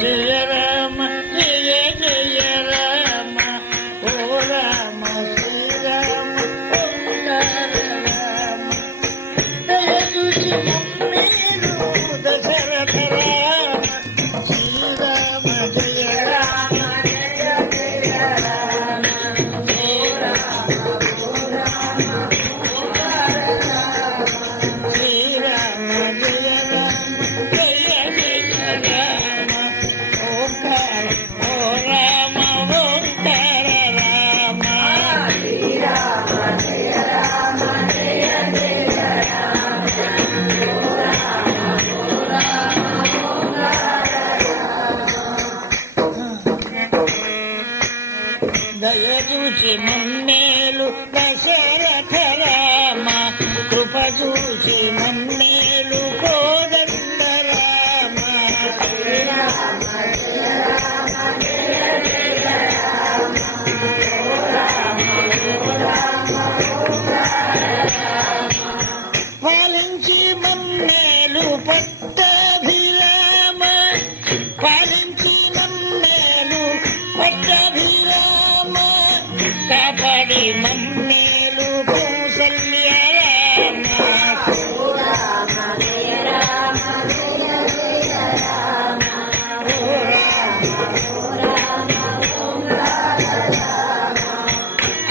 జయ రామ జయ జయ రామ ఓ రామ శ్రీరామ ఓంకార రామ దయ చూసి మమ్మేలు దశరథ రామ శ్రీరామ జయ రామ జయ జయ రామ ఓ రామ శ్రీరామ జయ రామ జయ జయ రామ ఓంకార ఓ రామ ఓంకార రామ శ్రీరామ జయ రామ జయ జయ రామ ఓ రామ దయ చూసి మమ్మేలు దశరథ రామ కృప చూసి మమ్మేలు కోదండ రామ పాలించి మమ్మేలు పట్టాభిరామ పాలించి మమ్మేలు పట్టాభిరామ కాపాడి మమ్మేలు కౌసల్య రామ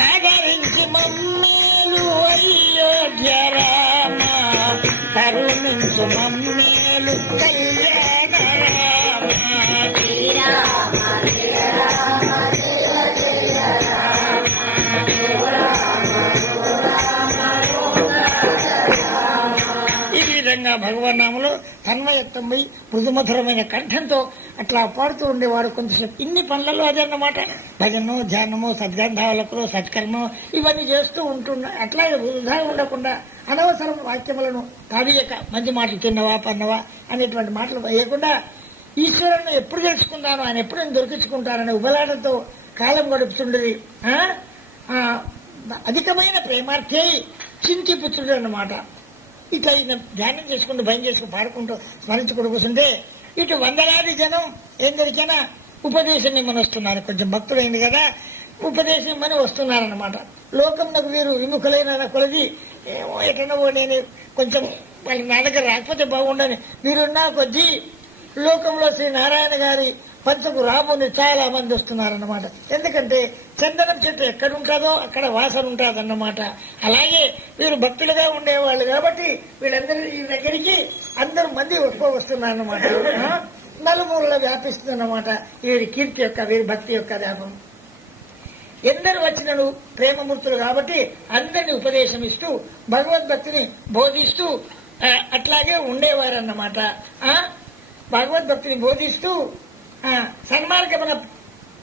ఆదరించి మమ్మేలు అయోధ్య రామ కరుణించు మమ్మేలు కళ్యాణ రామ శ్రీరామ ఈ విధంగా భగవన్నామలో తన్మయత్వమై మృదుమధురమైన కంఠంతో అట్లా పాడుతూ ఉండేవాడు కొంతసేపు. ఇన్ని పనులలో అదన్నమాట. భజనము, ధ్యానము, సద్గంధావలకులు, సత్కర్మం ఇవన్నీ చేస్తూ ఉంటున్నా. అట్లాగే వృధా ఉండకుండా అనవసరం వాక్యములను తాడియక మంచి మాటలు తిన్నవా పన్నవా అనేటువంటి మాటలు వేయకుండా ఈశ్వరుని ఎప్పుడు తెలుసుకుంటాను, ఆయన ఎప్పుడు నేను దొరికించుకుంటాననే ఉబలాటతో కాలం గడుపుతుండేది. అధికమైన ప్రేమార్థే చింతి పుత్రుడు అన్నమాట. ఇట్లా ఈయన ధ్యానం చేసుకుంటూ భయం చేసుకుని పాడుకుంటూ స్మరించుకుంటూ కూర్చుంటే ఇటు వందలాది జనం ఏం దొరికినా ఉపదేశం ఇమ్మని వస్తున్నారు. కొంచెం భక్తులైంది కదా, ఉపదేశం ఇమ్మని వస్తున్నారన్నమాట. లోకంలో వీరు విముఖులైన కొలది ఏమో ఎటనో నేను కొంచెం వాళ్ళకి నా దగ్గర రాకపోతే బాగుండని వీరున్నా కొద్దీ లోకంలో శ్రీ నారాయణ గారి పంచకు రాముని చాలా మంది వస్తున్నారన్నమాట. ఎందుకంటే చందనం చెట్టు ఎక్కడుంటుందో అక్కడ వాసన ఉంటుందన్నమాట. అలాగే వీరు భక్తులుగా ఉండేవాళ్ళు కాబట్టి వీళ్ళందరి ఈ దగ్గరికి అందరూ మంది వస్తున్నారన్నమాట. నలుమూలలో వ్యాపిస్తుందన్నమాట వీరి కీర్తి యొక్క, వీరి భక్తి యొక్క వ్యాపం. ఎందరు వచ్చినను ప్రేమమూర్తులు కాబట్టి అందరినీ ఉపదేశం ఇస్తూ భగవద్భక్తిని బోధిస్తూ అట్లాగే ఉండేవారన్నమాట. భగవద్భక్తిని బోధిస్తూ సన్మార్గమున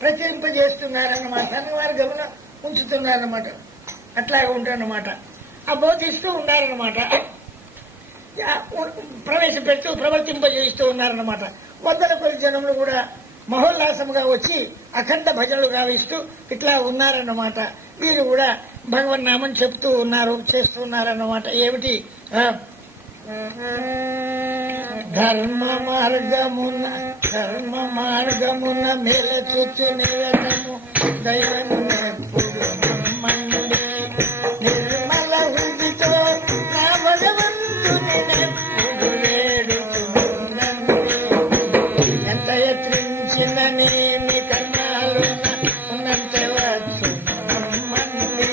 ప్రచురింపజేస్తున్నారన్నమాట. సన్మార్గమున ఉంచుతున్నారన్నమాట. అట్లాగే ఉంటారన్నమాట. బోధిస్తూ ఉన్నారన్నమాట. ప్రవేశపెడుతూ ప్రవర్తింపజేస్తూ ఉన్నారన్నమాట. వందల కొద్ది జనములు కూడా మహోల్లాసముగా వచ్చి అఖండ భజనలు గావిస్తూ ఇట్లా ఉన్నారన్నమాట. వీరు కూడా భగవన్నామని చెప్తూ ఉన్నారు, చేస్తూ ఉన్నారన్నమాట. ఏమిటి? ధర్మ మార్గమున మేలచూచు నిరతము దైవము ఎప్పుడు నమ్మండి. నిర్మల హృదితో నా భగవంతుని ఎప్పుడు వేడుచుండండి. ఎంత యత్నించిన నేమి కన్నాలున్న ఉన్నంత వచ్చు నమ్మండి.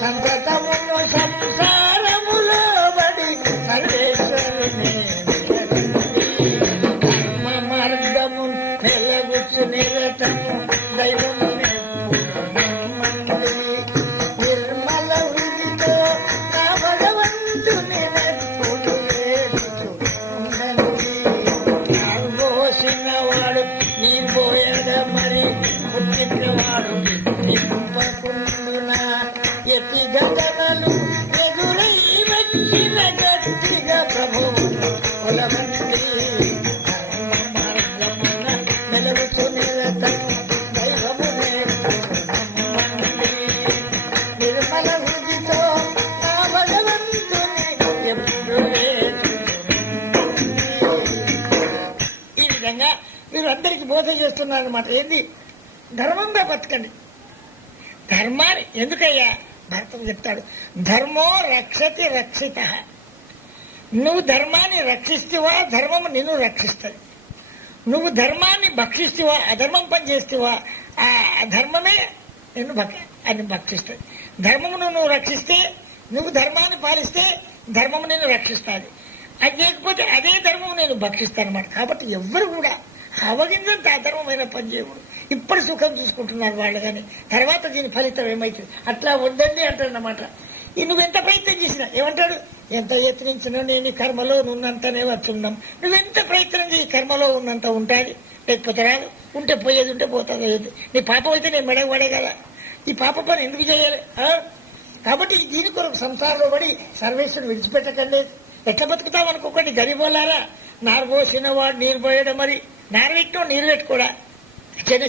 సంతతమును సంసారములో బడి సర్వేశ్వరుని ధర్మ మార్గము నిలగుచు నిరతము దైవము బోధ చేస్తున్నారన్నమాట. ఏంది? ధర్మంగా బతకండి. ధర్మాన్ని ఎందుకయ్యా భర్త చెప్తాడు, ధర్మో రక్షతి రక్షిత. నువ్వు ధర్మాన్ని రక్షిస్తేవా ధర్మము నిన్ను రక్షిస్తుంది. నువ్వు ధర్మాన్ని భక్షిస్తేవా అధర్మం పని చేస్తేవా ఆ ధర్మమే నిన్ను భక్షిస్తుంది. ధర్మమును నువ్వు రక్షిస్తే, నువ్వు ధర్మాన్ని పాలిస్తే ధర్మము నిన్ను రక్షిస్తుంది. అది లేకపోతే అదే ధర్మము నేను భక్షిస్తాను అన్నమాట. కాబట్టి ఎవ్వరు కూడా అవగిందంత అధర్మమైన పని చేయకూడదు. ఇప్పుడు సుఖం చూసుకుంటున్నారు వాళ్ళు, కానీ తర్వాత దీని ఫలితం ఏమైతుంది? అట్లా వద్దండి అంటాడన్నమాట. నువ్వెంత ప్రయత్నం చేసినా ఏమంటాడు, ఎంత యత్నించినా నేను ఈ కర్మలో ఉన్నంతనే వచ్చున్నాం. నువ్వెంత ప్రయత్నం చేసి కర్మలో ఉన్నంత ఉంటుంది, లేకపోతే రాదు. ఉంటే పోయేది, ఉంటే పోతుంది. నీ పాపం అయితే నేను మెడగబడే కదా, ఈ పాప పని ఎందుకు చేయాలి? కాబట్టి దీని కొరకు సంసారంలో పడి సర్వేశ్వరుని విడిచిపెట్టకండి. ఎట్లా బతుకుతావు అనుకోకండి. గరీబోలారా, నారు పోసిన వాడు నీరు పోయడం, మరి నారు పెట్టడం నీరు పెట్టుకోడా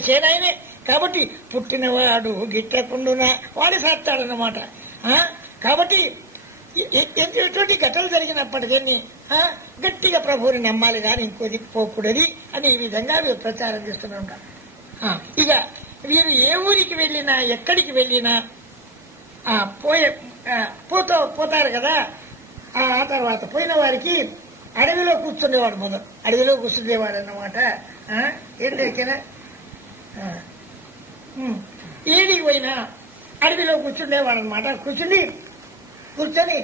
చేనాయనే. కాబట్టి పుట్టినవాడు గిట్టకుండునా వాడు సాస్తాడన్నమాట. కాబట్టి ఎటువంటి ఘటనలు జరిగినప్పటికీ గట్టిగా ప్రభువుని నమ్మాలి, కానీ ఇంకోది పోకూడదు అని ఈ విధంగా వీరు ప్రచారం చేస్తూనే ఉంటారు. ఇక వీరు ఏ ఊరికి వెళ్ళినా ఎక్కడికి వెళ్ళినా పోతారు కదా. ఆ తర్వాత పోయిన వారికి అడవిలో కూర్చుండేవాడు. అడవిలో కూర్చుండేవాడు అన్నమాట. ఏంటైనా ఏడికి పోయినా అడవిలో కూర్చుండేవాడు అనమాట. కూర్చొని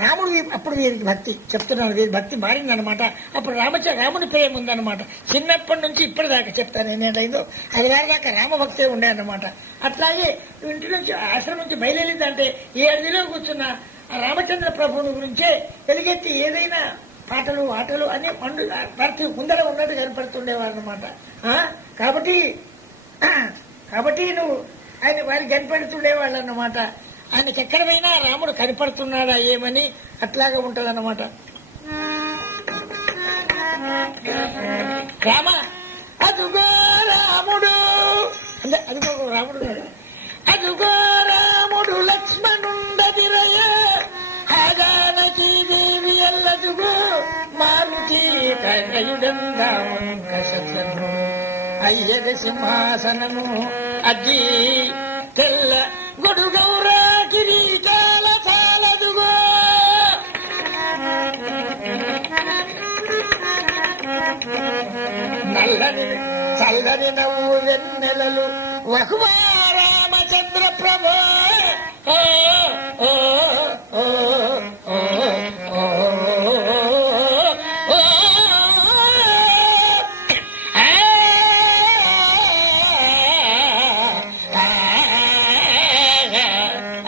రాముడు అప్పుడు వీరికి భక్తి చెప్తున్నాను, వీరి భక్తి మారిందనమాట. అప్పుడు రాముని ప్రేమ ఉందన్నమాట. చిన్నప్పటి నుంచి ఇప్పటిదాకా చెప్తాను ఏంటైందో అది దాకా రామభక్తే ఉండే అన్నమాట. అట్లాగే ఇంటి నుంచి ఆశ్రమం నుంచి బయలుదేరిందంటే ఏ అడవిలో కూర్చున్న రామచంద్ర ప్రభువుని గురించే వెలిగెత్తి ఏదైనా పాటలు ఆటలు అన్ని భర్తీ ముందర ఉన్నట్టు కనపడుతుండేవారు అనమాట. కాబట్టి నువ్వు ఆయన వారికి కనపడుతుండేవాళ్ళు అన్నమాట. ఆయనకి ఎక్కడ పోయినా రాముడు కనపడుతున్నాడా ఏమని అట్లాగా ఉంటదన్నమాట. రామ అదుగో రాముడు అంటే అదుగో రాముడు కాదు, అదుగో రాముడు లక్ష్మణుండదిరయ ఆగానకి దేవి ఎల్లదుగో మారుతి కయుడంగాను అయ్యద సింహాసనము అజ్జి తెల్ల గొడుగౌరా కిరీటాల చాలదుగో. నల్లని చల్లని నవ్వు వెన్నెలలు వహువా రామచంద్ర ప్రభో.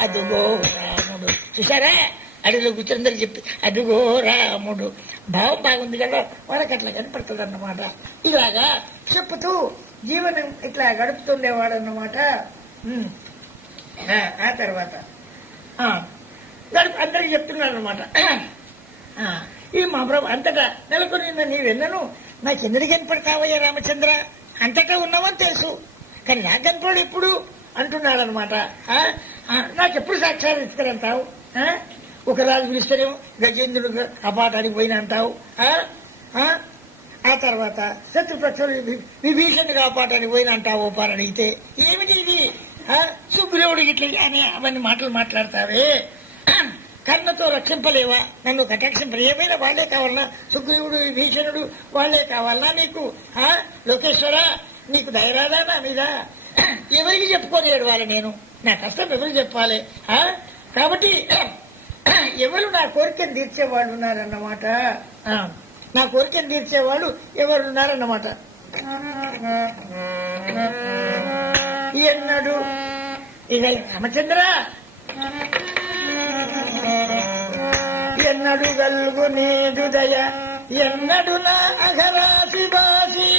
అదుగో రాముడు. చూసారా, అడవిలో కూర్చొని చెప్పి అదుగో రాముడు. భావం బాగుంది కదా, వాళ్ళకి అట్లా కనపడుతుంది అన్నమాట. ఇలాగా చెప్పుతూ జీవనం ఇట్లా గడుపుతుండేవాడు అన్నమాట. ఆ తర్వాత అందరికి చెప్తున్నాడు అనమాట. ఈ మా ప్రభు అంతటా నెలకొని నీవెన్నను నాకు ఎన్నడికి కనపడతావయ్యా రామచంద్ర, అంతటా ఉన్నావని తెలుసు, కానీ నాకు కనపడు ఎప్పుడు అంటున్నాడు అనమాట. నాకు ఎప్పుడు సాక్షాత్కరంటావు? ఒక రాజు పిలుస్తేనేమో గజేంద్రుడు కపాటానికి పోయిన అంటావు. ఆ తర్వాత శత్రుపక్షులు విభీషణుడు కాపాటానికి పోయిన అంటావు పారని అడిగితే ఏమిటి ఇది సుగ్రీవుడు ఇట్లా అని అవన్నీ మాటలు మాట్లాడతావే. కర్ణతో రక్షింపలేవా, నన్ను కటాక్షింప ఏమైనా వాళ్లే కావాలన్నా, సుగ్రీవుడు విభీషణుడు వాళ్లే కావాలన్నా నీకు? లోకేశ్వర నీకు ధైర్యాదా నా మీద? ఎవరికి చెప్పుకొని ఏడవాలి నేను? నా కష్టం ఎవరికి చెప్పాలి? కాబట్టి ఎవరు నా కోరికను తీర్చేవాళ్ళు ఉన్నారన్నమాట. నా కోరికను తీర్చేవాళ్ళు ఎవరున్నారన్నమాట. ఎన్నడు ఇక రామచంద్ర ఎన్నడు గల్గు నీదు దయ ఎన్నడు నా అఘరాసి బాసి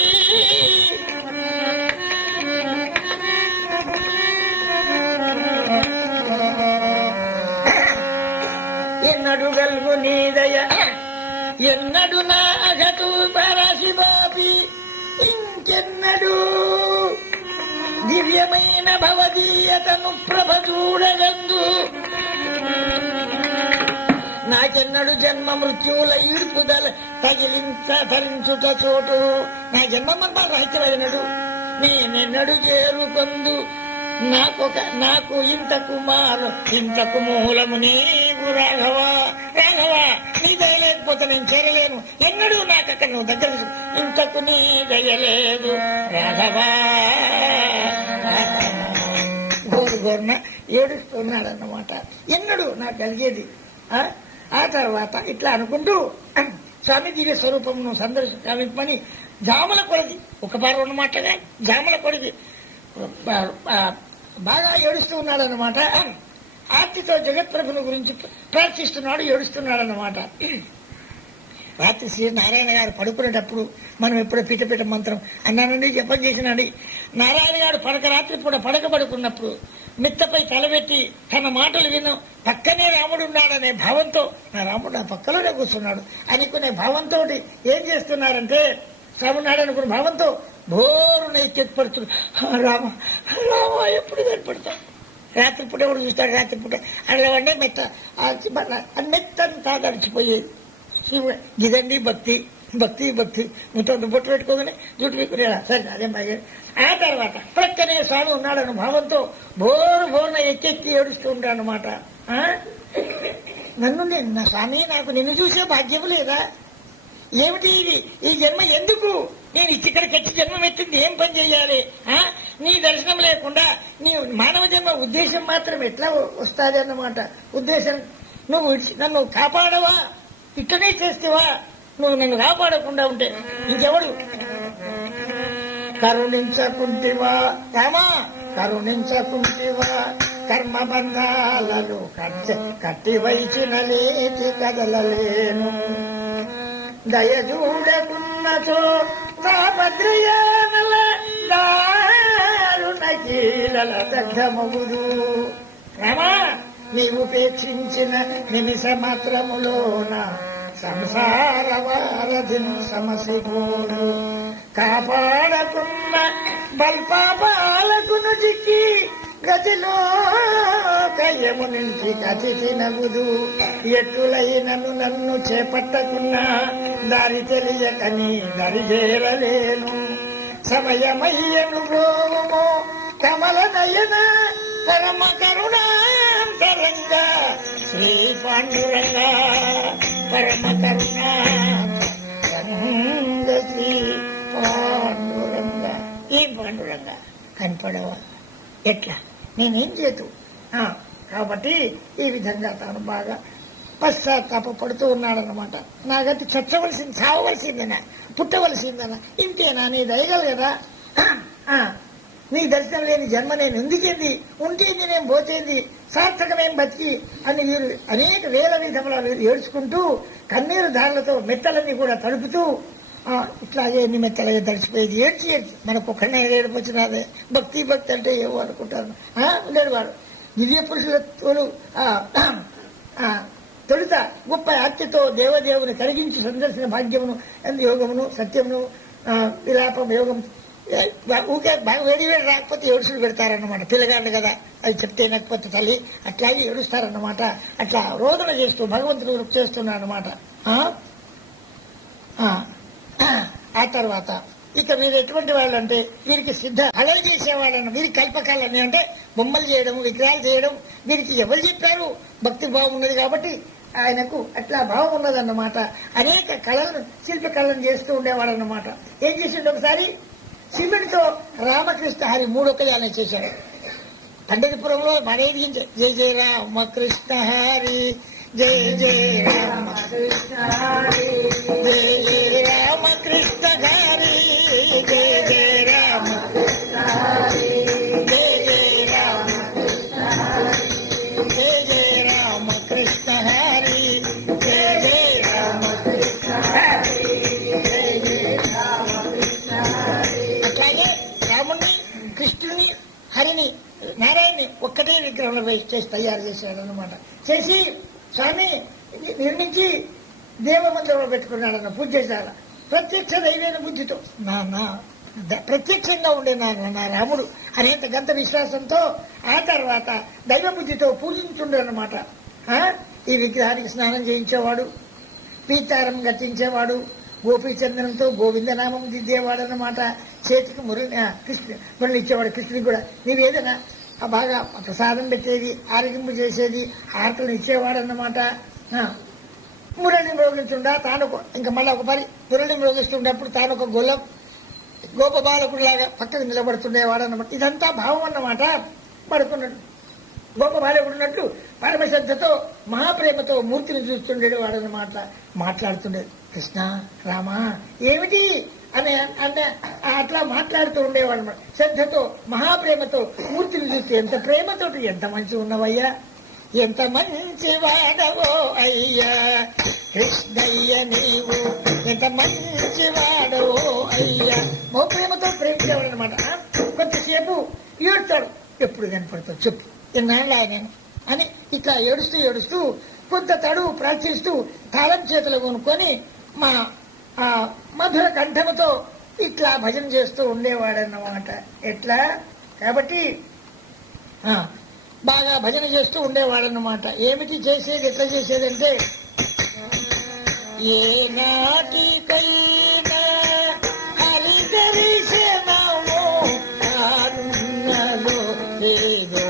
ఎన్నడు గల్గు నీ దయ ఎన్నడు నా అఘటు పరాసి బాపి ఇంకెన్నడు దివ్యమైన భవదీయతను ప్రభ చూడగందు నాకెన్నడు జన్మ మృత్యువుల ఈడ్పుదల తరించుట చోటు. నా జన్మ మర్మాలు రహితమైనడు నేనెన్నడు చేరుకొందు. నాకు ఇంతకు మారు ఇంతకు మూలము నీవు రాఘవా. రాఘవా నీ దయ లేకపోతే నేను చేరలేను. ఎన్నడూ నాకు అక్కడ నువ్వు దగ్గర ఇంతకు నీ దయలేదు రాఘవా. గోరుగోరున ఏడుస్తున్నాడన్నమాట. ఎన్నడూ నాకు కలిగేది. ఆ తర్వాత ఇట్లా అనుకుంటూ స్వామి దివ్య స్వరూపమును సందర్శించమని జాముల కొరది ఒక పారు ఉన్నమాటగా జాముల కొరది బాగా ఏడుస్తూ ఉన్నాడన్నమాట. ఆర్తితో జగత్ప్రభుని గురించి ప్రార్థిస్తున్నాడు, ఏడుస్తున్నాడన్నమాట. రాత్రి శ్రీ నారాయణ గారు పడుకునేటప్పుడు మనం ఎప్పుడో పీఠ మంత్రం అన్నానండి, జపం చేసినండి. నారాయణ గారు రాత్రి పూట పడుకున్నప్పుడు మిత్తపై తలబెట్టి తన మాటలు విను పక్కనే రాముడు ఉన్నాడనే భావంతో, నా రాముడు నా పక్కలోనే కూర్చున్నాడు అనుకునే భావంతో ఏం చేస్తున్నారంటే, రామున్నాడు అనుకున్న భావంతో భోరున ఎక్కెత్పడుతుంది. రామ రామ ఎప్పుడు కనపడతాం. రాత్రిపూట ఎవడు చూస్తాడు? రాత్రిపూట అడవండి మెత్తంతా గడిచిపోయేది. ఇదండి భక్తి భక్తి భక్తి. మొత్తం బొట్టు పెట్టుకోగానే జుట్టు పెట్టుకునేలా సరే అదే బాగా. ఆ తర్వాత ప్రక్కనే స్వామి ఉన్నాడన్న భావంతో బోరున ఎక్కెక్కి ఏడుస్తూ ఉంటాడనమాట. నా స్వామి నాకు నిన్ను చూసే భాగ్యం లేదా? ఏమిటి ఇది? ఈ జన్మ ఎందుకు? నేను ఇక్కడ కట్టి జన్మం ఎత్తింది ఏం పని చేయాలి? నీ దర్శనం లేకుండా నీ మానవ జన్మ ఉద్దేశం మాత్రం ఎట్లా వస్తుంది అన్నమాట. ఉద్దేశం నువ్వు నన్ను కాపాడవా? ఇట్లనే చేస్తేవా? నువ్వు నన్ను కాపాడకుండా ఉంటే ఇంకెవడు? కరుణించకుంటివా రామా, కరుణించకుంటివా కర్మ బంధాలలో కట్టి వైచిన లేచి కదలలేను. దయచూడకున్నచో తాపద్రయానల దారుణ కీలల దగ్ధమగుదు. రామా, నీవుపేక్షించిన నిమిష మాత్రములోన సంసార వారధిని సమసిపోడు. కాపాడకున్న బల్పాపాలకును చిక్కి గతిలో కయ్యము నుంచి కతిథి నగుదు. ఎట్టులైనను నన్ను చేపట్టకున్నా దారి తెలియకని దరి చేరలేను. సమయమయ్యను గోవుమో కమల నయన పరమ కరుణాంతరంగా శ్రీ పాండురంగ పరమ కరుణా శ్రీ పాండురంగ. ఈ పాండురంగ కనపడవా? ఎట్లా? నేనేం చేతు? కాబట్టి ఈ విధంగా తాను బాగా పశ్చాత్తాప పడుతూ ఉన్నాడనమాట. నాగట్టి చచ్చవలసింది, చావవలసిందనా, పుట్టవలసిందనా, ఇంతేనా? నీ దయగలగదా? నీ దర్శనం లేని జన్మ నేను ఎందుకేంది? ఉంటేంది నేను పోతేంది? సార్థకమేం బతికి అని వీరు అనేక వేల విధముల ఏడ్చుకుంటూ కన్నీరు దారులతో మెత్తలన్నీ కూడా తడుపుతూ ఇట్లాగే ఎన్ని మెత్తలగే తడిచిపోయేది. ఏడ్చి మనకు ఒక్కడనే ఏడుపు వచ్చినదే. భక్తి భక్తి అంటే ఏవో అనుకుంటారు. లేడు వాడు దివ్య పురుషుల తోడు తొలుత గొప్ప ఆర్తితో దేవదేవుని కలిగించి సందర్శన భాగ్యమును యోగమును సత్యమును విలాపం యోగం ఊకే బాగా వేడి రాకపోతే ఏడుసులు పెడతారన్నమాట. పిల్లగాళ్ళు కదా, అది చెప్తే లేకపోతే తల్లి అట్లాగే ఏడుస్తారన్నమాట. అట్లా రోదన చేస్తూ భగవంతుడు చేస్తున్నారన్నమాట. ఆ తర్వాత ఇక వీరు ఎటువంటి వాళ్ళు అంటే, వీరికి సిద్ధ అలవ చేసేవాళ్ళని, వీరికి కల్పకాలని అంటే బొమ్మలు చేయడం, విగ్రహాలు చేయడం, వీరికి ఎవరు చెప్పారు? భక్తి భావం ఉన్నది కాబట్టి ఆయనకు అట్లా భావం ఉన్నదన్నమాట. అనేక కళలను, శిల్ప కళలను చేస్తూ ఉండేవాడు అన్నమాట. ఏం చేసిండు? ఒకసారి సిమెంట్తో రామకృష్ణ హరి 3 కళ్యాణం చేశాడు. పండరిపురంలో మరేది జయ జయ రామకృష్ణ హరి, జయ జయ రామకృష్ణ హరి, జయ జయ రామకృష్ణ హరి, జయ జయ రామకృష్ణ హరి, జయ జయ రామకృష్ణ హరి, జయ జయ రామకృష్ణ హరి, జయ జయ రామకృష్ణ హరి, జయ జయ రామకృష్ణ హరి. అట్లాగే రాముణ్ణి, కృష్ణుని, హరిని, నారాయణని ఒక్కటే విగ్రహంలో చేసి తయారు చేశాడు అన్నమాట. చేసి స్వామి నిర్మించి దేవమందిరంలో పెట్టుకున్నాడన్న, పూజ చేశాడు. ప్రత్యక్ష దైవైన బుద్ధితో ప్రత్యక్షంగా ఉండే నా రాముడు అనేక గంత విశ్వాసంతో ఆ తర్వాత దైవ బుద్ధితో పూజించుండే అన్నమాట. ఈ విగ్రహానికి స్నానం చేయించేవాడు, పీతారం కట్టించేవాడు, గోపీచందనంతో గోవిందనామం దిద్దేవాడు అన్నమాట. చేతికి మురళి ఇచ్చేవాడు. కృష్ణుడికి కూడా నీవేదైనా బాగా ప్రసాదం పెట్టేది, ఆరోగ్యం చేసేది, హారతలు ఇచ్చేవాడు అన్నమాట. మురళిని మ్రోగిస్తుండా తాను ఇంకా మళ్ళీ ఒక పరి మురళిని మ్రోగిస్తుండప్పుడు తాను ఒక గోప బాలకుడిలాగా పక్కకు నిలబడుతుండేవాడు అన్నమాట. ఇదంతా భావం అన్నమాట. పడుకున్నాడు గోప బాలకుడు ఉన్నట్లు పరమశ్రద్ధతో మహాప్రేమతో మూర్తిని చూస్తుండేవాడు అన్నమాట. మాట్లాడుతుండేది కృష్ణ రామ ఏమిటి అని అంటే అట్లా మాట్లాడుతూ ఉండేవాడు అన్నమాట. శ్రద్ధతో మహాప్రేమతో మూర్తిని చూస్తే ఎంత ప్రేమతోటి ఎంత మంచి ఉన్నవయ్యా, ఎంత మంచి వాడవో అయ్యా కృష్ణయ్య నీవు, ఎంత మంచి వాడవో అయ్యా. ప్రేమతో ప్రేమించేవాడు అనమాట. కొంతసేపు ఏడుతాడు, ఎప్పుడు కనపడతావు చెప్పు ఎన్నాళ్ళు ఆయన అని ఇట్లా ఏడుస్తూ ఏడుస్తూ కొంత తడువు ప్రార్థిస్తూ తాళం చేతులు కొనుక్కొని మా మధుర కంఠముతో ఇట్లా భజన చేస్తూ ఉండేవాడన్నమాట. ఎట్లా కాబట్టి బాగా భజన చేస్తూ ఉండేవాడన్నమాట. ఏమిటి చేసేది, ఎట్లా చేసేదంటే ఏ నాటికైనా అలిదరిశనమో కారుణ్యలో లేదో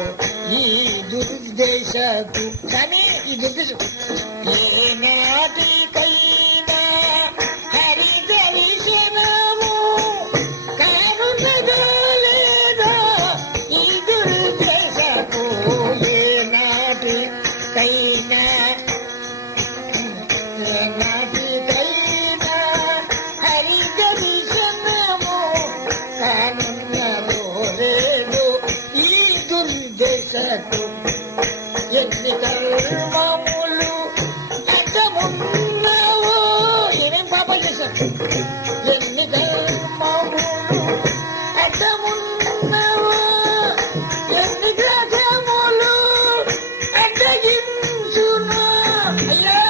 ఈ దుర్దేశకు, కానీ ఈ దుర్దేశం ఏ నాటికైనా హరిదరిశనమో కారుణ్యలో లేదో ఈ దుర్దేశకు, ఏ నాటికైనా ఎన్ని కర్మములు అడ్డమున్నావో, ఏమేం పాపాలు చేశారు, ఎన్ని కర్మములు అడ్డమున్నావో, ఎన్ని గ్రహములు అడ్డగించును అయ్యా,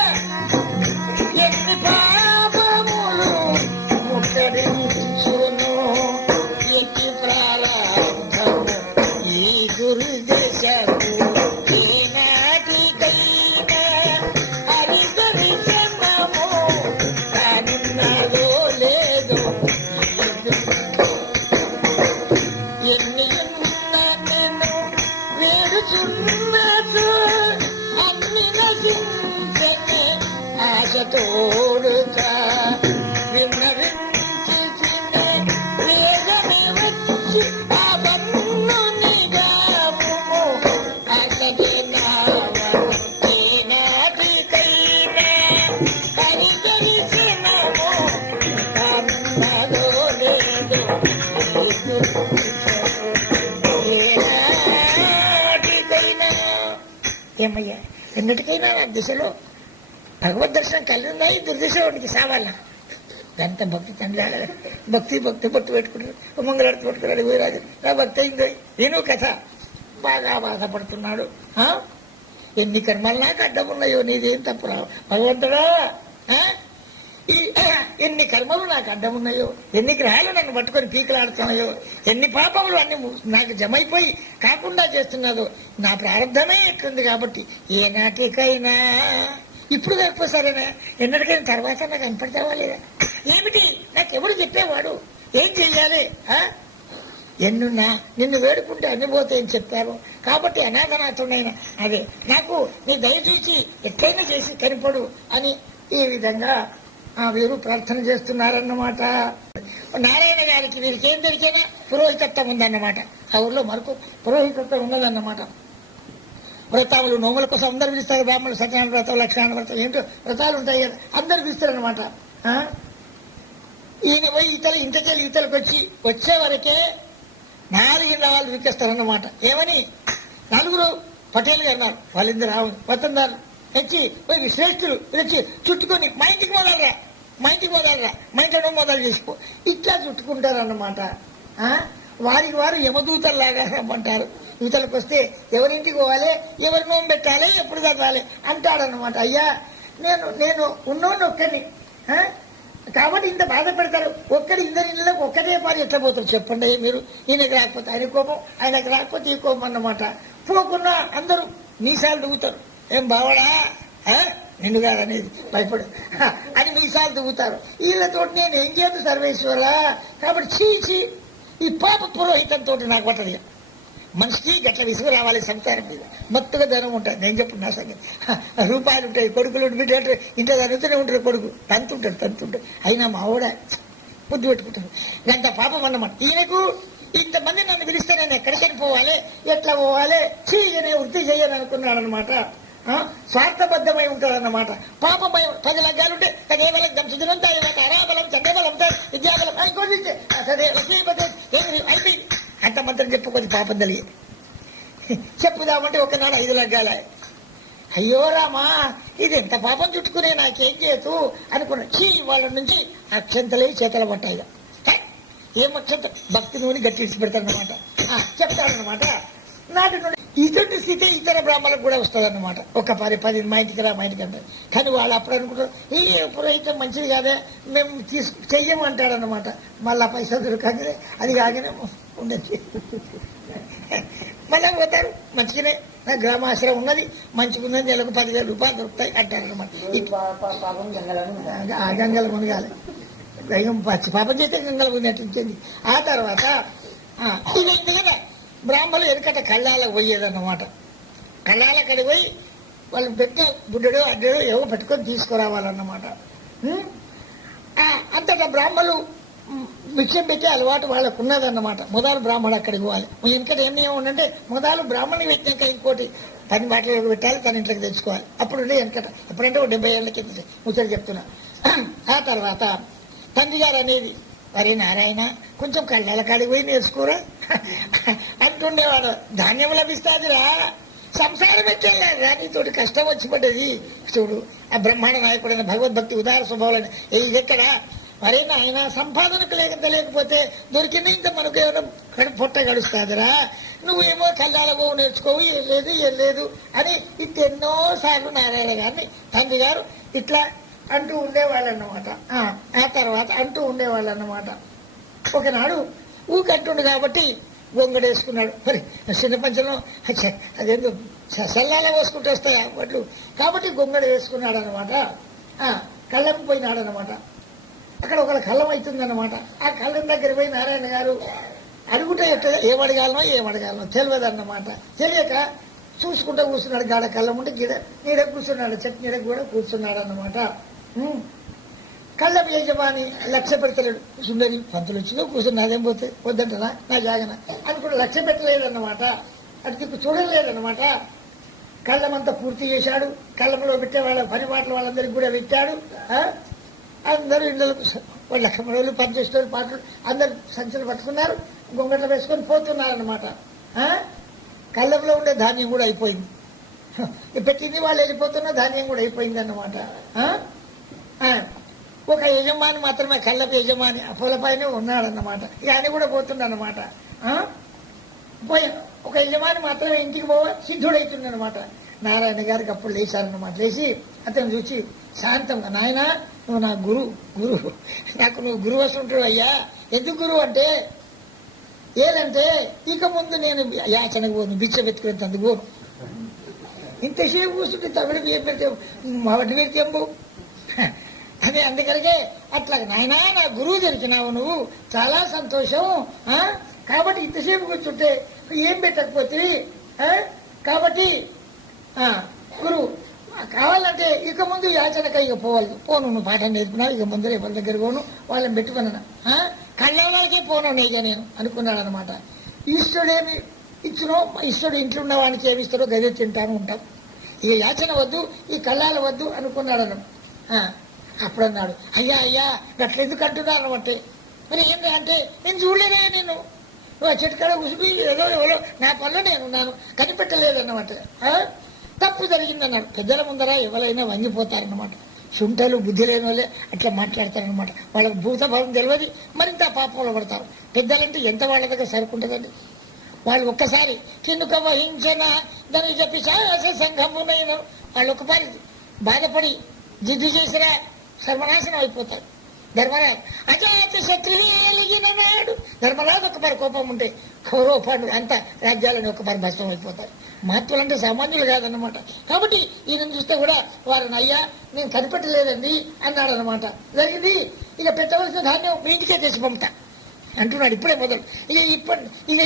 ఎన్ని పాపములు ముట్టడించును, ఎన్ని ప్రారంభము ఈ దుర్దశకు, తోడుగా విన్నవించి వేగమే వచ్చి ఆ బన్నునిగాము అతడి నాటికైనా పరిచరిసినము కన్నదో లేదు ఏనాటికైనా. ఏమయ్యా ఎన్నటికైనా నా దిశలో భగవద్ దర్శనం కలిగిందా, ఈ దుర్దశకి సావాల గంత భక్తి తండ్రి భక్తి భక్తి బొట్టు పెట్టుకున్నాడు, మంగళారతి పట్టుకున్నాడు వీరాజు, నా భక్తి అయిందో నేను కథ బాగా బాధపడుతున్నాడు. ఎన్ని కర్మలు నాకు అడ్డమున్నాయో, నీదేం తప్పురా భగవంతుడా, ఎన్ని కర్మలు నాకు అడ్డమున్నాయో, ఎన్ని గ్రహాలు నన్ను పట్టుకొని పీకలాడుతున్నాయో, ఎన్ని పాపములు అన్ని నాకు జమైపోయి కాకుండా చేస్తున్నాదో, నా ప్రారంభమే ఎట్లుంది కాబట్టి ఏ నాటికైనా ఇప్పుడు కాకపోతే సరేనా ఎన్నటికైనా తర్వాత నాకు కనపడతావా లేదా, ఏమిటి నాకెవడు చెప్పేవాడు, ఏం చెయ్యాలి, ఎన్నున్నా నిన్ను వేడుకుంటే అన్ని పోతాయని చెప్పారు కాబట్టి అనాథనాథుడైన అదే నాకు నీ దయ చూసి ఎట్లయినా చేసి కనిపడు అని ఈ విధంగా వీరు ప్రార్థన చేస్తున్నారన్నమాట. నారాయణ గారికి వీరికి ఏం దొరికైనా పురోహితత్వం ఉందన్నమాట. ఆ ఊర్లో మరొక పురోహితత్వం ఉన్నదన్నమాట. వ్రతాలు నోముల కోసం అందరు పిలుస్తారు, బ్రాహ్మణులు సత్యనారాయణ వ్రతం లక్ష్మణ వ్రతం ఏంటో వ్రతాలు ఉంటాయి కదా, అందరు పిలుస్తారనమాట. ఈయన పోయి ఇంతకెళ్ళి ఈతలకు వచ్చే వరకే 4 ఇళ్ళ వాళ్ళు విక్కేస్తారన్నమాట. ఏమని 4 పటేలు అన్నారు, వాళ్ళిద్దరు వతందారు వచ్చి పోయి శ్రేష్ఠులు వచ్చి చుట్టుకొని మా ఇంటికి మొదలరా, మా ఇంటికి మొదలరా, మా ఇంట్లో మొదలు చేసుకో ఇట్లా చుట్టుకుంటారన్నమాట. వారికి వారు యమదూతల్లాగా రమ్మంటారు. యువతలకు వస్తే ఎవరింటికి పోవాలి, ఎవరి నోము పెట్టాలి, ఎప్పుడు చదవాలి అంటాడనమాట. అయ్యా నేను ఉన్నోని ఒక్కడిని కాబట్టి ఇంత బాధ పెడతారు. ఒక్కడి ఇందరి ఇళ్ళకి ఒక్కటే పారి ఎట్లా పోతారు చెప్పండి మీరు. ఈయనకి రాకపోతే ఆయన కోపం, ఆయనకు రాకపోతే ఈ కోపం అన్నమాట. పోకున్నా అందరూ మీసాలు దిగుతారు, ఏం బావడా నిన్ను కాదనేది భయపడు అని మీసాలు దువ్వుతారు. వీళ్ళతో నేను ఏం చేయదు సర్వేశ్వర. కాబట్టి చీచి ఈ పాప పురోహితంతో నాకు పట్టదు. మనిషికి గట్ల విసుగు రావాలి సంసారం మీద. మత్తుగా ధనం ఉంటుంది. నేను చెప్పు నా సంగతి. రూపాయలు ఉంటాయి, కొడుకులు ఉంటాయి, ఇంట్లో చదువుతూనే ఉంటారు. కొడుకు తంతుంటాడు. అయినా మా ఆవిడ ముద్దు పెట్టుకుంటారు. గంట పాపం అన్నమాట. ఈయనకు ఇంతమంది నన్ను పిలిస్తే నేను ఎక్కడికైనా పోవాలి, ఎట్లా పోవాలి, చేయనే వృత్తి చేయని అనుకున్నాడు అనమాట. స్వార్థబద్ధమై ఉంటాడన్నమాట. పాపమై 10 లగ్గాలుంటే కదేవలం గంసుజనం అరాబలం చండబలం విద్యాబలం అనుకోండి. అయిపోయింది అంత మంత్రం చెప్పుకొని పాపం తెలియదు. చెప్పుదామంటే ఒకనాడు 5 లగ్గాల. అయ్యో రామా, ఇది ఎంత పాపం చుట్టుకునే నాకేం చేయదు అనుకున్నా. వాళ్ళ నుంచి అక్షంతలే చేతల పట్టాయి. ఏం అక్షంత భక్తి నూనె గట్టి ఇచ్చి పెడతారన్నమాట. చెప్తారన్నమాట. నాటి నుండి ఇటువంటి స్థితి ఇతర బ్రాహ్మణులకు కూడా వస్తుందన్నమాట. ఒక 10 మా ఇంటికి రా, మా ఇంటికి అంటారు. కానీ వాళ్ళు అప్పుడు అనుకుంటారు ఈ పురోహితం మంచిది కాదే, మేము చెయ్యమంటాడన్నమాట. మళ్ళా పైసలు దొరకగానే అది కాగానే ఉండొచ్చు. మళ్ళా పోతారు. మంచిగానే నా గ్రామాశ్రయం ఉన్నది, మంచిగా ఉన్నది, నెలకు 10,000 రూపాయలు దొరుకుతాయి అంటారన్నమాట. గంగల మునగాలి. పాపం చేస్తే గంగల మునిగట్టించింది. ఆ తర్వాత ఇది కదా బ్రాహ్మణులు ఎనకట కళ్ళాలకు పోయేదన్నమాట. కళ్ళాలక్కడికి పోయి వాళ్ళు పెట్టిన బుడ్డడో అడ్డడో ఏవో పెట్టుకొని తీసుకురావాలన్నమాట. అంతటా బ్రాహ్మణులు మిక్సం పెట్టే అలవాటు వాళ్ళకు ఉన్నదన్నమాట. మొదలు బ్రాహ్మణుడు అక్కడికి పోవాలి. వెనకట ఏం ఉందంటే మొదలు బ్రాహ్మణుని పెట్టినాక ఇంకోటి పని బాటలకు పెట్టాలి, తన ఇంట్లోకి తెచ్చుకోవాలి. అప్పుడు ఉండే వెనకట. ఎప్పుడంటే 70 ఏళ్ళ కింద ముచ్చట చెప్తున్నా. ఆ తర్వాత తండ్రి గారు అనేది, అరే నారాయణ కొంచెం కళ్ళ కాడికి పోయి నేర్చుకోరా అంటుండేవాడు. ధాన్యం లభిస్తాదిరా, సంసారం ఎట్టేళ్ళరా, నీతోటి కష్టం వచ్చి పడ్డది. చూడు ఆ బ్రహ్మాండ నాయకుడైన భగవద్భక్తి ఉదార స్వభావాలని ఇది ఎక్కడ. మరే నాయన సంపాదనకు లేకపోతే దొరికింది ఇంత మనకు ఏమైనా పొట్ట గడుస్తాదిరా, నువ్వేమో కళ్ళాలగో నేర్చుకోవు, ఏం లేదు అని ఎన్నో సార్లు నారాయణ గారిని తండ్రి గారు ఇట్లా అంటూ ఉండేవాళ్ళన్నమాట. ఆ తర్వాత అంటూ ఉండేవాళ్ళన్నమాట. ఒకనాడు ఊకంటుండు కాబట్టి గొంగడేసుకున్నాడు. మరి చిన్న పంచంలో అదేందో సల్లాల పోసుకుంటూ వస్తాయి అప్పట్లు కాబట్టి గొంగడ వేసుకున్నాడు అనమాట. కళ్ళం పోయినాడు అనమాట. అక్కడ ఒక కళ్ళం అవుతుందన్నమాట. ఆ కళ్ళం దగ్గర పోయి నారాయణ గారు అడుగుటే ఏమడగాలనో తెలియదన్నమాట. తెలియక చూసుకుంటూ కూర్చున్నాడు. గాడ కళ్ళం ఉంటే నీడ కూర్చున్నాడు, చెట్టు నీడ కూడా కూర్చున్నాడు అన్నమాట. కళ్ళం యజమాని లక్ష్య పెడతలేడు. సుందరి పంతులు వచ్చిందో కూర్చుని నాదేం పోతే వద్దంటనా నా జాగన అనుకుంటే లక్ష్య పెట్టలేదన్నమాట. అటు దిక్కు చూడలేదన్నమాట. కళ్ళమంతా పూర్తి చేశాడు. కళ్ళంలో పెట్టే వాళ్ళ పని మాటలు వాళ్ళందరికీ కూడా పెట్టాడు. అందరూ ఇళ్ళకు వాళ్ళ లక్షమణులు పనిచేసే పాటలు అందరు సంచులు పట్టుకున్నారు, గొంగట్లు వేసుకొని పోతున్నారన్నమాట. కళ్ళంలో ఉండే ధాన్యం కూడా అయిపోయింది. పెట్టింది వాళ్ళు వెళ్ళిపోతున్న ధాన్యం కూడా అయిపోయింది అన్నమాట. ఒక యజమాని మాత్రమే కళ్ళపు యజమాని పొలపైనే ఉన్నాడన్నమాట. ఇక ఆయన కూడా పోతుండన్నమాట. పోయి ఒక యజమాని మాత్రమే ఇంటికి సిద్ధుడైతుండనమాట. నారాయణ గారికి అప్పుడు లేచారన్నమాట. లేచి అతను చూసి శాంతంగా, నాయన నువ్వు నా గురువు, నాకు నువ్వు గురువు వస్తుంటాడు అయ్యా. ఎందుకు గురువు అంటే ఏదంటే ఇక ముందు నేను యాచనకు పోను, భిక్ష పెట్టుకునేందుకు పోను. ఇంతసేపు కూర్చుంటే తమిళ బియ్యం పెడితే వడ్డీ పెడితే ఎంబు అదే. అందుకనికే అట్లా నాయనా నా గురువు దొరికినావు నువ్వు, చాలా సంతోషం. కాబట్టి ఇంతసేపు కూర్చుంటే ఏం పెట్టకపోతే కాబట్టి గురువు కావాలంటే ఇక ముందు యాచనక ఇక పోను, నువ్వు పాఠం నేర్పినావు, ఇక ముందర ఎవరి దగ్గర పోను, వాళ్ళని పెట్టుకున్నాను, కళ్ళకే పోను ఇక నేను అనుకున్నాడు అనమాట. ఈశ్వరుడేమి ఇచ్చినో, ఈశ్వరుడు ఇంట్లో ఉన్న వానికి ఏమి ఇస్తాడో గదే తింటాను ఉంటాం. ఇక యాచన వద్దు, ఈ కళ్ళాలు వద్దు అనుకున్నాడు అన్న. అప్పుడు అన్నాడు, అయ్యా గట్లెందుకు అంటున్నాను అంటే, మరి ఏంటి అంటే నేను చూడలేదే, నేను చెట్టుకాడ కూసుకు ఎవరో నా పనులు నేనున్నాను, కనిపెట్టలేదన్నమాట. తప్పు జరిగిందన్నాడు. పెద్దల ముందర ఎవరైనా వంగిపోతారన్నమాట. శుంఠలు బుద్ధి లేని వాళ్ళే అట్లా మాట్లాడతారనమాట. వాళ్ళకి భూతభావం తెలియదు, మరింత పాపంలో పడతారు. పెద్దలంటే ఎంత వాళ్ళ దగ్గర సరుకుంటుందండి. వాళ్ళు ఒక్కసారి కిన్నుక వహించిన దాన్ని చెప్పి సంఘమునైన వాళ్ళు ఒక్కసారి బాధపడి జిద్దు చేసినా సర్వనాశనం అయిపోతారు. ధర్మరాజు అజాత శత్రులిగిన నాడు ధర్మరాజు ఒకపారి కోపం ఉంటే కౌరవ పాండు అంత రాజ్యాలను ఒకపారి భస్మం అయిపోతారు. మహత్వాలంటే సామాన్యులు కాదన్నమాట. కాబట్టి ఈయన చూస్తే కూడా వారిని అయ్యా నేను కనిపెట్టలేదండి అన్నాడు అనమాట. జరిగింది. ఇక పెట్టవలసిన ధాన్యం మీ ఇంటికే తెచ్చి పంపుతా అంటున్నాడు ఇప్పుడే మొదలు. ఇక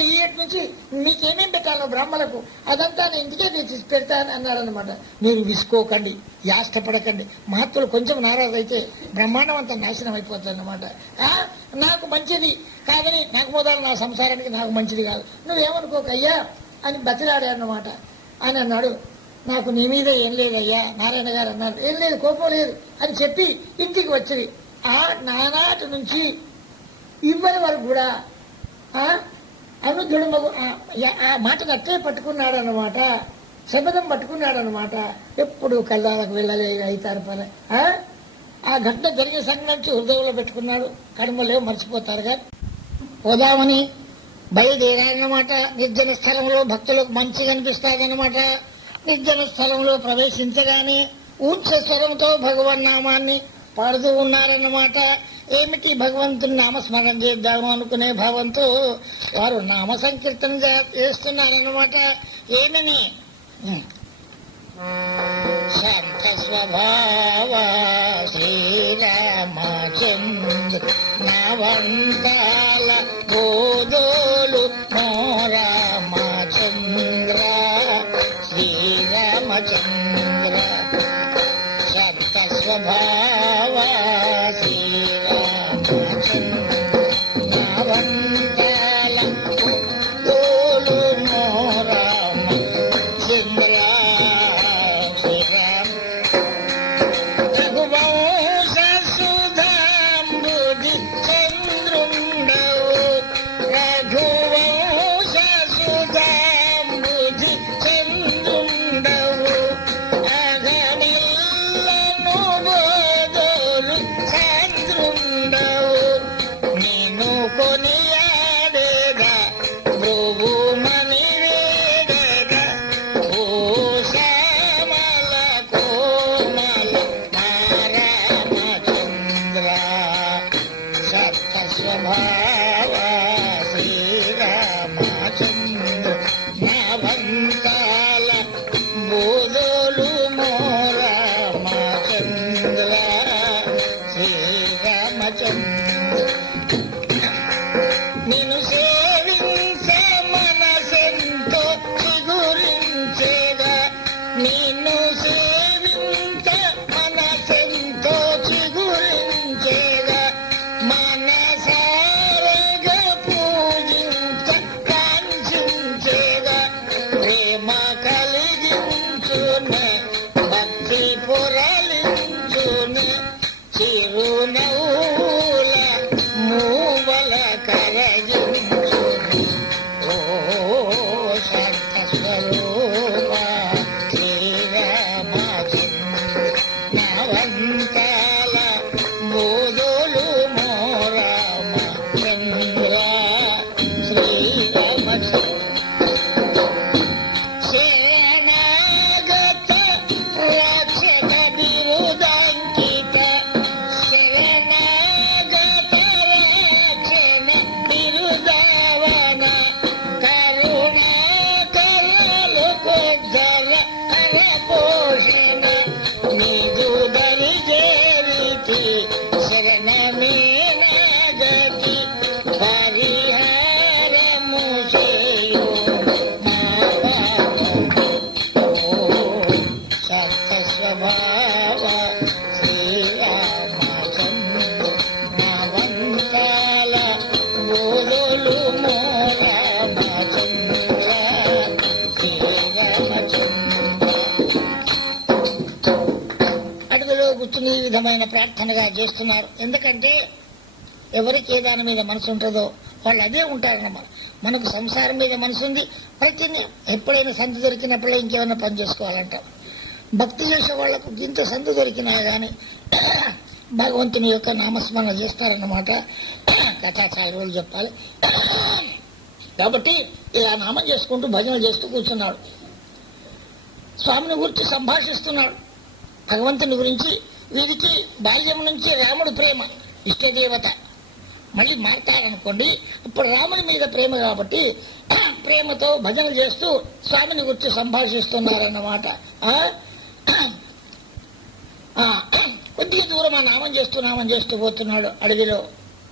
ఈ ఏటి నుంచి మీకేమేం పెట్టాలో బ్రాహ్మణులకు అదంతా నేను ఇంటికే తెచ్చి పెడతాను అన్నాడు అనమాట. మీరు విసుకోకండి, యాష్టపడకండి. మహత్తులు కొంచెం నారాజు అయితే బ్రహ్మాండం అంతా నాశనం అయిపోతుంది అన్నమాట. నాకు మంచిది కాదని, నాకు మొదలు నా సంసారానికి నాకు మంచిది కాదు, నువ్వేమనుకోకయ్యా అని బతిలాడే అన్నమాట. అని అన్నాడు. నాకు నీ మీద ఏం లేదయ్యా నారాయణ గారు అన్నారు. ఏం లేదు, కోపం లేదు అని చెప్పి ఇంటికి వచ్చింది. నానాటి నుంచి ఇవ్వని వరకు కూడా అనుద్ధుడు మగు ఆ మాటను అట్టే పట్టుకున్నాడు అన్నమాట. శబదం పట్టుకున్నాడు అనమాట. ఎప్పుడు కళ్ళాలకు వెళ్ళలే అవుతారు పని. ఆ ఘటన జరిగే సంగతి హృదయంలో పెట్టుకున్నాడు. కడుమలేవు మర్చిపోతారుగా. పోదామని బయలుదేరాడనమాట. నిర్జన స్థలంలో భక్తులకు మంచిగా అనిపిస్తాదనమాట. నిర్జన స్థలంలో ప్రవేశించగానే ఊంచ స్వరంతో భగవన్నామాన్ని పాడుతూ ఉన్నారన్నమాట. ఏమిటి భగవంతుని నామస్మరణ చేద్దాము అనుకునే భావంతో వారు నామ సంకీర్తన చేస్తున్నారన్నమాట. ఏమని? శాంత స్వభావ శ్రీరామచంద్ర నవంతాల గోదోలు రామచంద్ర శ్రీరామచంద్ర శాంత స్వభావ ఈ విధమైన ప్రార్థనగా చేస్తున్నారు. ఎందుకంటే ఎవరికి ఏ దాని మీద మనసు ఉంటుందో వాళ్ళు అదే ఉంటారన్నమాట. మనకు సంసారం మీద మనసు ఉంది. ప్రతి ఎప్పుడైనా సంధి దొరికినప్పుడే ఇంకేమైనా పని చేసుకోవాలంటాం. భక్తి చేసే వాళ్లకు ఇంత సంధి దొరికినా కానీ భగవంతుని యొక్క నామస్మరణ చేస్తారన్నమాట. కథ చాలా రోజులు చెప్పాలి. కాబట్టి ఇలా నామం చేసుకుంటూ భజన చేస్తూ కూర్చున్నాడు. స్వామిని గురించి సంభాషిస్తున్నాడు. భగవంతుని గురించి. వీరికి బాల్యం నుంచి రాముడు ప్రేమ, ఇష్టదేవత. మళ్ళీ మారతారనుకోండి, ఇప్పుడు రాముని మీద ప్రేమ కాబట్టి ప్రేమతో భజన చేస్తూ స్వామిని గురించి సంభాషిస్తున్నారన్నమాట. కొద్దిగా దూరం ఆ నామం చేస్తూ పోతున్నాడు. అడవిలో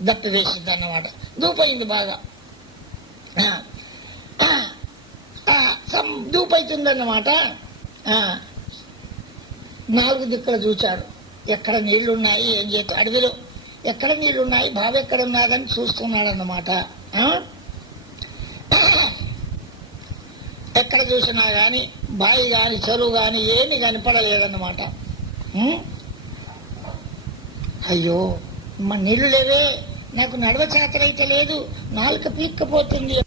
దప్పి వేసింది అన్నమాట, దూపైంది బాగా. దూపైతుందన్నమాట. 4 దిక్కులు చూచాడు, ఎక్కడ నీళ్లున్నాయి, ఏం చేస్తాడు, అడవిలో ఎక్కడ నీళ్లున్నాయి, బావి ఎక్కడ ఉన్నదని చూస్తున్నాడు అన్నమాట. ఎక్కడ చూసినా గాని బావి గాని చెరువు గాని ఏమి కనపడలేదన్నమాట. అయ్యో, మా నీళ్లు లేవే, నాకు నడవ చేతనైతే లేదు, నాలుక పీక్కపోతుంది.